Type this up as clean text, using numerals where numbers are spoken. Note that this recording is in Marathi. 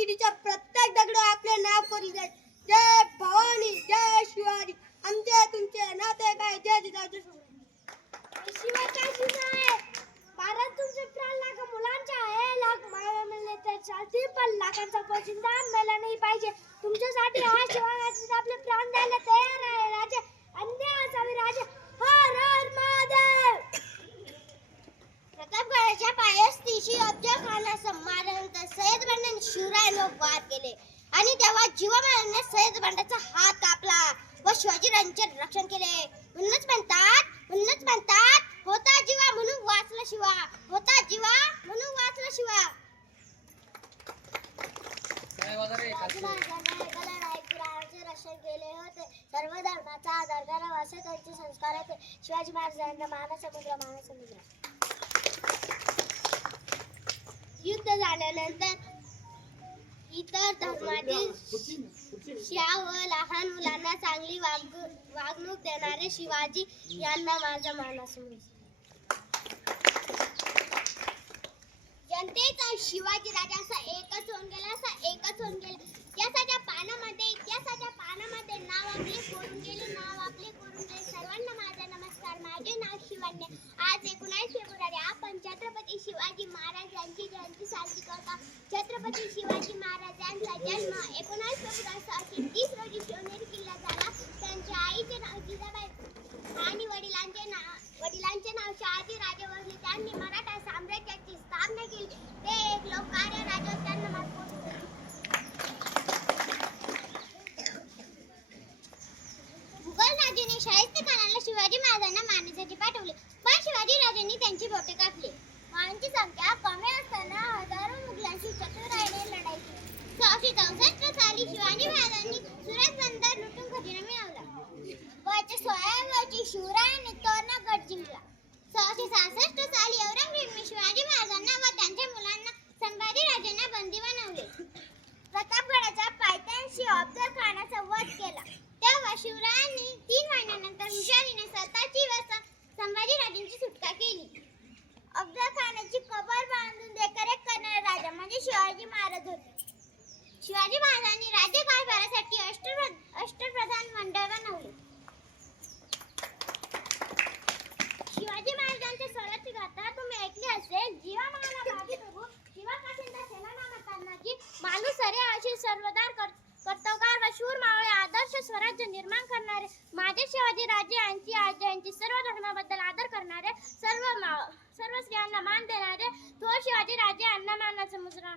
मातीच्या प्रत्येक दगड आपले नाव करी जाईल. जय भवानी, जय शिवाजी. आमचे तुमचे नाते काय, जय जिजाऊ. महाराज तुमचे प्राण लाख मुलांचे आहे, लाख माया मिळणे तर चालतील, पण लाखांचा पोशिंदा मला नाही पाहिजे. तुमच्यासाठी हा शिवाजी आपले प्राण द्यायला तयार आहे राजे. अन्य असावे राजे. हर हर महादेव. प्रतापगडाच्या पायस्थीशी अफजल खानाचा मारल्यानंतर सय्यद बंडाने शिवरायांवर वार केले आणि तेव्हा जिजाबाईंनी सय्यद बंडाचा हात कापला व शिवाजीराजांचे रक्षण केले. म्हणूनच म्हणतात होता जीवा म्हणून वाचला शिवा, होता जीवा म्हणून वाचला शिवा. रक्षण केले होते. सर्व धर्माचा आदर करावा असे त्यांचे संस्कार होते. शिवाजी महाराजांना महासमुद्र. युद्ध झाल्यानंतर इतर धर्मातील शिया व लहान मुलांना चांगली वागणूक देणारे शिवाजी यांना माझा मानसमुद्र. जनतेचा शिवाजी राजा असा एकच होऊन गेला. इतिहासाच्या पानामध्ये नाव आपले कोरून गेले. सर्वांना माझा नमस्कार. माझे नाव शिवण्य. आज 19 फेब्रुवारी आपण छत्रपती शिवाजी महाराज यांची जयंती साजरी करतो. छत्रपती शिवाजी महाराज यांचा जन्म 19 फेब्रुवारी 1630 रोजी शिवनेरी किल्ल्यात झाला. त्यांच्या आईचे नाव जिजाबाई आणि वडिलांचे नाव शहाजी राजे वगैरे. त्यांनी मराठा साम्राज्याची स्थापना केली. ते एक लोककार्य राजा. त्यांना मुघलराजांनी शाहिस्ते खानाला शिवाजी महाराजांना मारण्यासाठी पाठवले, पण शिवाजी राजांनी त्यांची बोटे कापली. मानांची संख्या कमी असताना हजारो मुघलांशी चतुराईने लढाई केली. 1664 साली शिवाजी महाराजांनी सुरत बंदर लुटून खजिना मिळवला. वयाच्या 16व्या वर्षी शिवरायांनी तोरणा जिंकला. 1666 साली औरंगजेबाने शिवाजी महाराजांना व त्यांच्या मुलांना संभाजीराजांना बंदी बनवले. प्रतापगडाच्या पायथ्याशी अफजल खानाचा वध केला. तेव्हा शिवरायांनी 3 महिन्यानंतर हुशारीने स्वतःची व संभाजीराजांची सुटका केली. अफजल खानाची कबर बांधून देखरेख करणारा राजा म्हणजे शिवाजी महाराज होते. शिवाजी महाराजांनी राज्यकारभारासाठी अष्टप्रधान मंडळ बनवले. शिवाजी महाराजांच्या स्वराची गाथा तुम्ही ऐकली असेल. जीवा महाना भावी प्रभू शिवा काशिंदा सेनानामा तानाजी माणूसरे अशी सर्वदार कर्तवगार व शूर मावळे आदर्श स्वराज्य निर्माण करणारे माझे शिवाजी राजे यांची आज जयंती. सर्व धर्माबद्दल आदर करणारे, सर्व स्त्रियांना मान देणारे थोर शिवाजी राजे यांना मानाचा मुजरा.